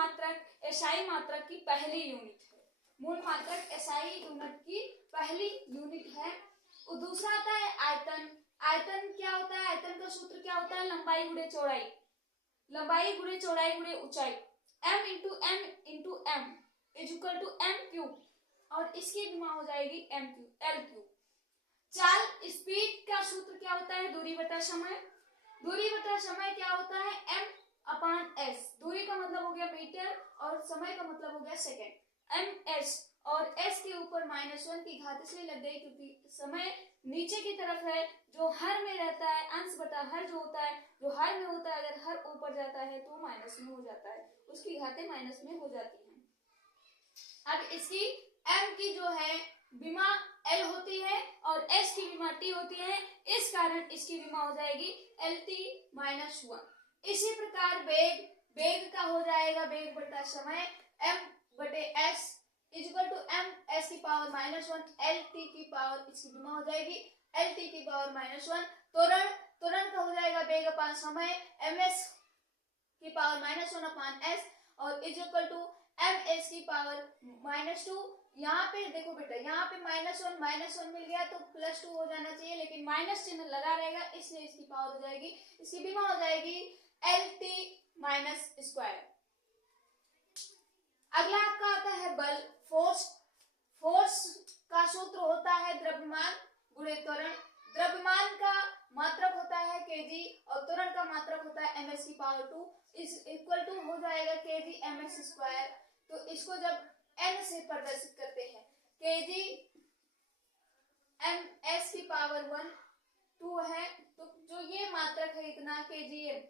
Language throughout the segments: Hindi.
मात्रक एसआई मात्रक की पहली यूनिट है। मूल मात्रक एसआई यूनिट की पहली यूनिट है। और दूसरा आता है आयतन। आयतन क्या होता है? आयतन का सूत्र क्या होता है? लंबाई गुणे चौड़ाई, लंबाई गुणे चौड़ाई गुणे ऊंचाई, m into m is equal to m cube, और इसकी विमा हो जाएगी m क्यूब l क्यूब। चाल स्पीड का सूत्र क्या होता है? दूरी बटा समय। दूरी बटा समय क्या होता है? m अपान s। दूरी का मतलब हो गया मीटर और समय का मतलब हो गया सेकेंड। ms और s के ऊपर -1 की घात इसलिए लग गई क्योंकि समय नीचे की तरफ है, जो हर में रहता है अंश बटा हर जो होता है, जो हर में होता है अगर हर ऊपर जाता है तो माइनस में हो जाता है, उसकी घातें माइनस में हो जाती हैं। अब इसकी m की जो है विमा l होती है और s की विमा t होती है, इस कारण इसकी विमा हो जाएगी lt-1। इसी प्रकार वेग, वेग का हो जाएगा वेग बटा समय m बटे s equal to m s की पावर -1 l t की पावर, इसकी विमा हो जाएगी l t की पावर -1। त्वरण, त्वरण का हो जाएगा वेग अपान समय m s की पावर -1 अपान s और इक्वल टू m s की पावर -2। यहाँ पे देखो बेटा, यहाँ पे -1 मिल गया तो +2 हो जाना चाहिए, लेकिन माइनस चिन्ह लगा रहेगा इसलिए इसकी पावर हो जाएगी, इसकी विमा हो जाएगी LT-2। अगला आपका आता है बल, फोर्स। फोर्स का सूत्र होता है द्रव्यमान गुणे त्वरण। द्रव्यमान का मात्रक होता है केजी और त्वरण का मात्रक होता है ms की पावर 2 इस इक्वल टू हो जाएगा केजी ms²। तो इसको जब n से प्रदर्शित करते हैं, केजी ms की पावर 1 2 है, तो जो ये मात्रक है इतना kgm,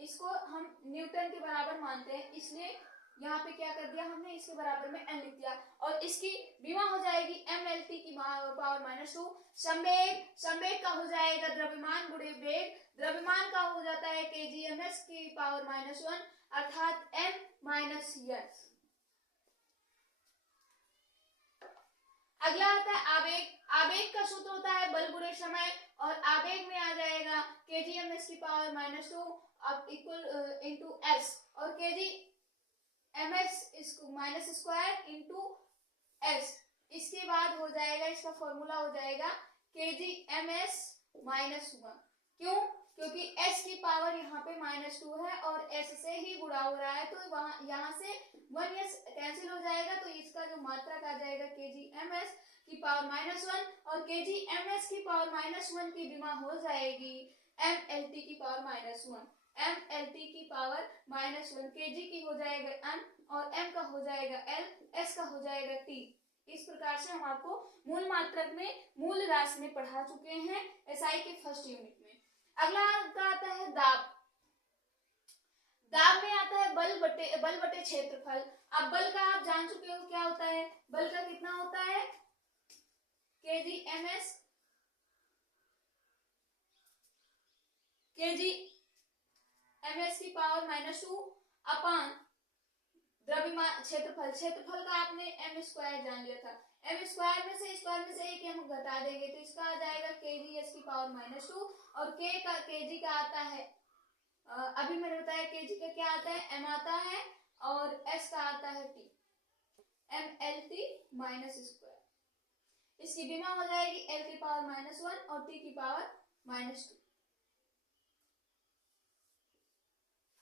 इसको हम न्यूटन के बराबर मानते हैं, इसलिए यहाँ पे क्या कर दिया हमने, इसके बराबर में n लिख दिया और इसकी विमा हो जाएगी mlt की पावर -2। संवेग, संवेग का हो जाएगा द्रव्यमान गुणे वेग। द्रव्यमान का हो जाता है kgms की पावर -1 अर्थात n - s। अगला आता है आवेग। आवेग का सूत्र होता है बल गुणे समय और आवेग में आ जाएगा kgms की पावर -2 अब इक्वल इंटू s और kgms इसको -² इंटू s। इसके बाद हो जाएगा, इसका फॉर्मूला हो जाएगा kgms -1। क्यों? क्योंकि s की पावर यहाँ पे -2 है और s से ही गुणा हो रहा है, तो वहां यहाँ से 1s कैंसिल हो जाएगा, तो इसका जो मात्रक आ जाएगा kgms की पावर -1 और kgms की पावर -1 की विमा हो जाएगी mlt की पावर -1। mlt की पावर -1 kg की हो जाएगा m और m का हो जाएगा l, s का हो जाएगा t। इस प्रकार से हम आपको मूल मात्रक में मूल राशि में पढ़ा चुके हैं एसआई के फर्स्ट यूनिट में। अगला का आता है दाब। दाब में आता है बल बटे क्षेत्रफल। अब बल का आप जान चुके हो क्या होता है, बल का कितना होता है kgms की पावर -2 अपान द्रव्यमान क्षेत्रफल। क्षेत्रफल का आपने m² जान लिया था, m² में से स्क्वायर में से एक हम घटा देंगे तो इसका आ जाएगा kgs की पावर -2 और kg का आता है, अभी मैंने बताया kg का क्या आता है, m आता है और s का आता है t, mlt-²। इसकी विमा हो जाएगी l की पावर -1 और t की पावर -2।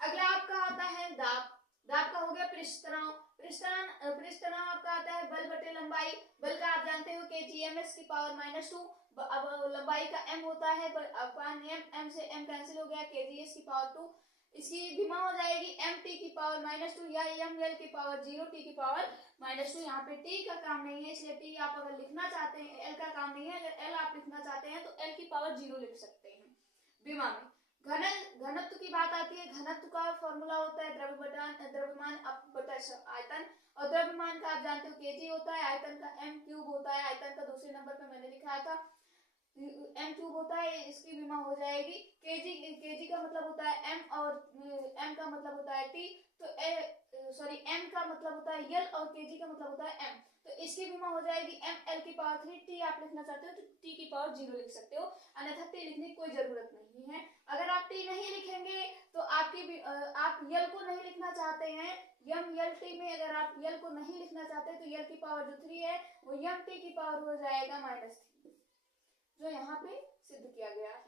अगला आपका आता है दाब। दाब का हो गया पृष्ठ तनाव। पृष्ठ तनाव आपका आता है बल बटे लंबाई। बल का आप जानते हो kgms की पावर -2, अब लंबाई का m होता है अपान m से m कैंसिल हो गया kgs की पावर 2। इसकी विमा हो जाएगी mt की पावर -2 या ml की पावर 0 t की पावर -2। यहाँ पे t का काम नहीं है इसलिए t आप अगर लिखना चाहते हैं, l का काम नहीं है, अगर l आप लिखना चाहते हैं तो l की पावर 0 लिख सकते हैं विमा में। घनत्व की बात आती है, घनत्व का फॉर्मूला होता है द्रव्यमान बटा आयतन और द्रव्यमान का आप जानते हो kg होता है, आयतन का m³ होता है, आयतन का दूसरे नंबर पे मैंने लिखा था m³ होता है, इसकी विमा हो जाएगी kg का मतलब होता है m और m का मतलब होता है t, तो m का मतलब होता है यल और kg का मतलब होता है m। तो इसकी विमा हो जाएगी m l की पावर 3। t आप लिखना चाहते हो तो t की पावर 0 लिख सकते हो, अन्यथा t लिखने की कोई जरूरत नहीं है। अगर आप t नहीं लिखेंगे तो आप यल को नहीं लिखना चाहते हैं, यम यल टी में अगर आप यल को नहीं लिखना चाहते तो यल की पावर जो 3 है वो यम टी की पावर हो जाएगा -3, जो यहाँ पे सिद्ध किया गया है।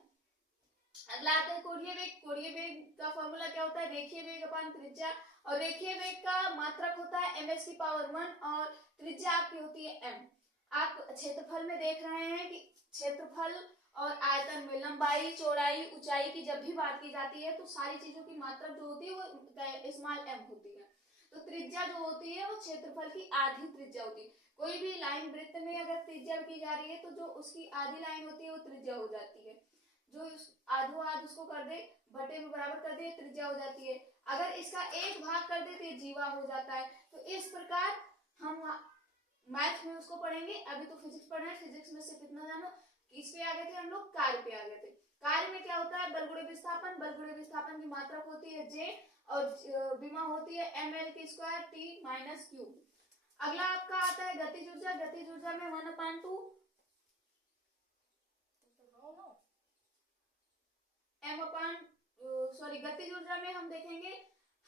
अगला आता है कोणीय वेग। कोणीय वेग का फॉर्मूला क्या होता है, रेखीय वेग अपान त्रिज्या, और रेखीय वेग का मात्रक होता है ms की पावर 1 और त्रिज्या आपकी होती है m। आप क्षेत्रफल में देख रहे हैं कि क्षेत्रफल और आयतन में लंबाई, चौड़ाई, ऊंचाई की जब भी बात की जाती है तो सारी चीजों की मात्रक जो होती है वो स्मॉल m होती है। तो त्रिज्या जो होती है वो क्षेत्रफल की आधी त्रिज्या होती है। कोई भी लाइन वृत्त में अगर त्रिज्या की जा रही है तो जो उसकी आधी लाइन होती है वो त्रिज्या हो जाती है, जो आधो आध उसको कर दे बटे में बराबर कर दे त्रिज्या हो जाती है। अगर इसका एक भाग कर दे तो ये जीवा हो जाता है। तो इस प्रकार हम मैथ में उसको पढ़ेंगे, अभी तो फिजिक्स पढ़ रहे हैं। फिजिक्स में सिर्फ इतना जानो कि इस पे आ गए थे हम लोग, कार्य पे आ गए थे। कार्य में क्या होता है, बल गुणे विस्थापन। बल गुणे विस्थापन की मात्रक होती है j और विमा होती है ml की स्क्वायर t माइनस q। अगला आपका आता है गतिज ऊर्जा। गतिज ऊर्जा में 1/2 गतिज ऊर्जा में हम देखेंगे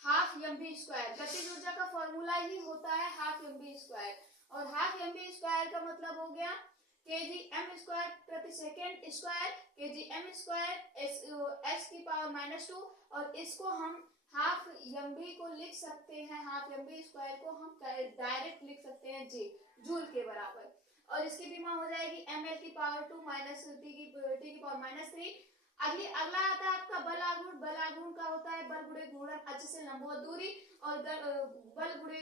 हाफ mv स्क्वायर। गतिज ऊर्जा का फॉर्मूला ही होता है हाफ mv स्क्वायर, और हाफ mv स्क्वायर का मतलब हो गया kg m स्क्वायर प्रति second square, kg m square s की पावर -2, और इसको हम हाफ mv को लिख सकते हैं, हाफ mv स्क्वायर को हम डायरेक्ट लिख सकते हैं j, जूल के बराबर, और इसकी विमा हो जाएगी ml की पावर 2 माइनस t की पावर -3। अगला आता है आपका बल आघूर्ण। बल आघूर्ण का होता है बल गुणे घूर्णन अक्ष से लंबवत दूरी, और बल गुणे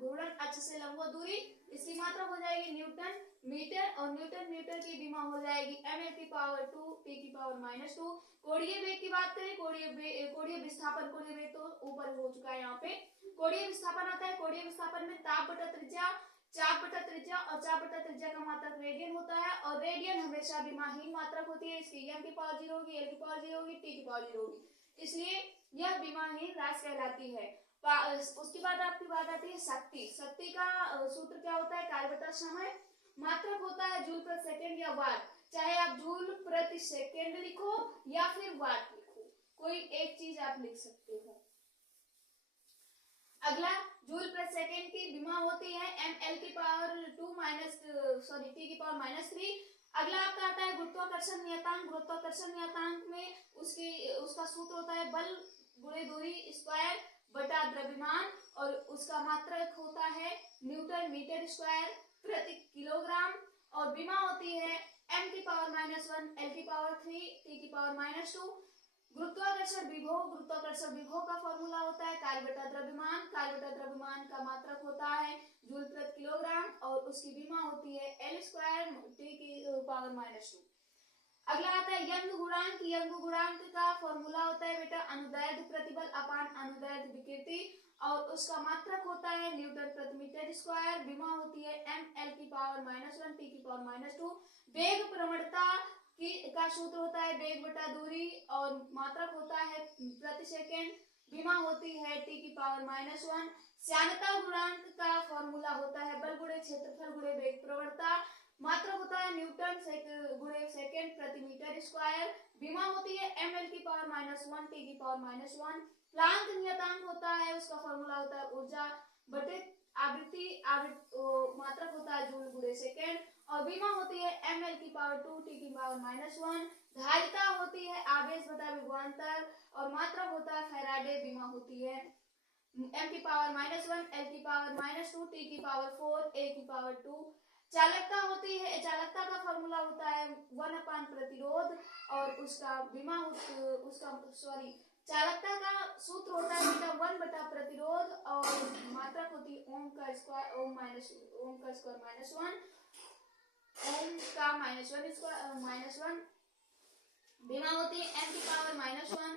घूर्णन अक्ष से लंबवत दूरी, इसकी मात्रा हो जाएगी न्यूटन मीटर, और न्यूटन मीटर की विमा हो जाएगी ml की पावर 2 t की पावर -2। कोणीय वेग की बात करें, कोणीय विस्थापन, कोणीय वेग तो ऊपर हो चुका है। यहाँ पे कोणीय विस्थापन आता है। कोणीय विस्थापन में ताप बटा त्रिज्या, चाप बटा त्रिज्या, और चाप बटा त्रिज्या का मात्रक रेडियन होता है, और रेडियन हमेशा विमाहीन मात्रक होती है। इसकी m की पावर 0 होगी, l की पावर 0 होगी, t की पावर 0 होगी, इसलिए यह विमाहीन राशि कहलाती है। उसके बाद आपकी बात आती है शक्ति। शक्ति का सूत्र क्या होता है, कार्य बटा समय, मात्रक होता है जूल प्रति सेकेंड या वाट। चाहे आप जूल प्रति सेकेंड लिखो या फिर वाट लिखो, कोई एक चीज आप लिख सकते हो। अगला जूल प्रति सेकेंड की विमा होती है ml की पावर 2 t की पावर -3। अगला आपका आता है गुरुत्वाकर्षण नियतांक। गुरुत्वाकर्षण नियतांक में उसका सूत्र होता है बल गुणे दूरी स्क्वायर बटा द्रव्यमान, और उसका मात्रक होता है न्यूटन मीटर स्क्वायर प्रति किलोग्राम, और विमा होती है m की पावर -1 l की पावर 3 t की पावर -2। गुरुत्वाकर्षण विभव का फॉर्मूला होता है कार्य बटा द्रव्यमान। कार्य बटा द्रव्यमान का मात्रक होता है जूल प्रति किलोग्राम, और उसकी विमा होती है l स्क्वायर t की पावर -2। अगला आता है यंग गुणांक। यंग गुणांक का फॉर्मूला होता है बेटा अनुदैर्ध्य प्रतिबल अपान अनुदैर्ध्य विकृति, और उसका मात्रक होता है न्यूटन प्रति मीटर स्क्वायर। विमा होती है ml की पावर -1 t की पावर -2। वेग प्रवणता का सूत्र होता है वेग बटा दूरी, और मात्रक होता है प्रति सेकेंड। विमा होती है t की पावर -1। श्यानता गुणांक का फॉर्मूला होता है बल गुणे क्षेत्रफल गुणे वेग प्रवणता, मात्रक होता है न्यूटन गुणे सेकेंड प्रति मीटर स्क्वायर। विमा होती है ml की पावर -1 t की पावर -1। प्लांक नियतांक होता है, उसका फॉर्मूला होता है ऊर्जा बटे आवृत्ति, मात्रक होता है जूल गुणे सेकेंड, और विमा होती है ml की पावर 2 t की पावर -1। धारिता होती है आवेश बटा विभवांतर, और मात्रक होता है फैराडे। विमा होती है m की पावर -1 l की पावर -2 t की पावर 4 a की पावर 2। चालकता होती है, चालकता का फॉर्मूला होता है 1/, प्रतिरोध, और उसका विमा चालकता का सूत्र होता है बेटा 1 बटा प्रतिरोध, और मात्रक होती है ओम का स्क्वायर, ओम का स्क्वायर -1, ओम का -1 विमा होती है m की पावर -1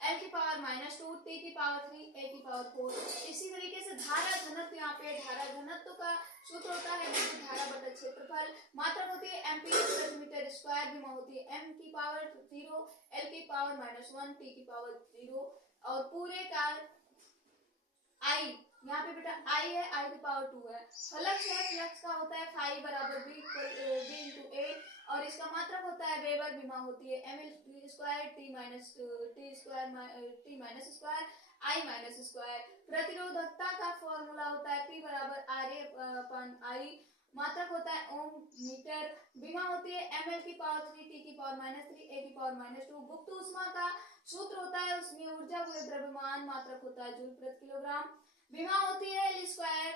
l की पावर -2 t की पावर 3 a की पावर 4। इसी तरीके से धारा घनत्व, यहाँ पे धारा घनत्व का सूत्र होता है धारा बटा क्षेत्रफल, मात्रक होती है एम्पीयर प्रति मीटर स्क्वायर। विमा होती है m की पावर 0 l की पावर -1 t की पावर 0, और पूरे का I यहाँ पे बेटा I है, I की पावर 2 है। फ्लक्स है, फ्लक्स का होता है फाई बराबर B इंटू A, और इसका मात्रक होता है वेबर, विमा होती है ml square t minus square I minus square. प्रतिरोधकता का फॉर्मूला होता है P बराबर RA अपन I, मात्रक होता है ओम मीटर, विमा होती है ml की पावर 3 t की पावर -3 a की पावर -2। गुप्त ऊष्मा का सूत्र होता है उसमें ऊर्जा गुणे द्रव्यमान, मात्रक होता है जूल प्रति किलोग्राम। विमा होती है L square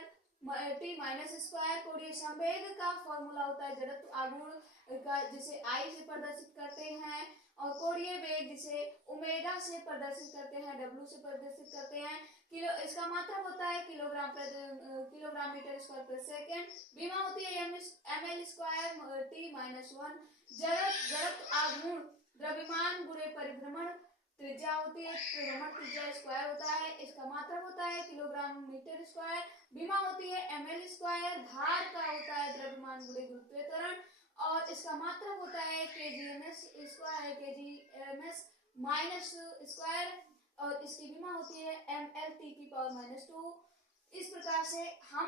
T minus square. कोणीय संवेग का फॉर्मूला होता है जड़त्व आघूर्ण का, जिसे I से प्रदर्शित करते हैं, और कोणीय वेग जिसे ओमेगा से प्रदर्शित करते हैं, W से प्रदर्शित करते हैं। किलो, इसका मात्रक होता है किलोग्राम मीटर स्क्वायर पर सेकेंड। विमा होती है ml स्क्वायर टी माइनस 1। जड़त्व आघूर्ण द्रव्यमान गुणे परिभ्रमण त्रिज्या होती है, भ्रमण त्रिज्या स्क्वायर होता है, इसका मात्रक होता है किलोग्राम मीटर स्क्वायर। विमा होती है ml स्क्वायर, भार का होता है द्रव्यमान गुणे गुरुत्वीय त्वरण, और इसका मात्रक होता है kgms square, kgms minus square, और इसकी विमा होती है ml t की पावर -2। इस प्रकार से हम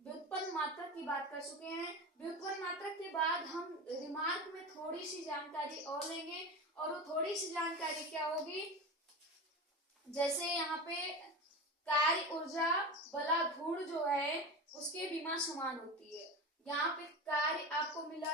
व्युत्पन्न मात्रक की बात कर चुके हैं। व्युत्पन्न मात्रक के बाद हम रिमार्क में थोड़ी सी जानकारी और लेंगे, और वो थोड़ी सी जानकारी क्या होगी, जैसे यहाँ पे कार्य ऊर्जा बला गुण जो है उसके विमा समान होती है। यहाँ पे कार्य आपको मिला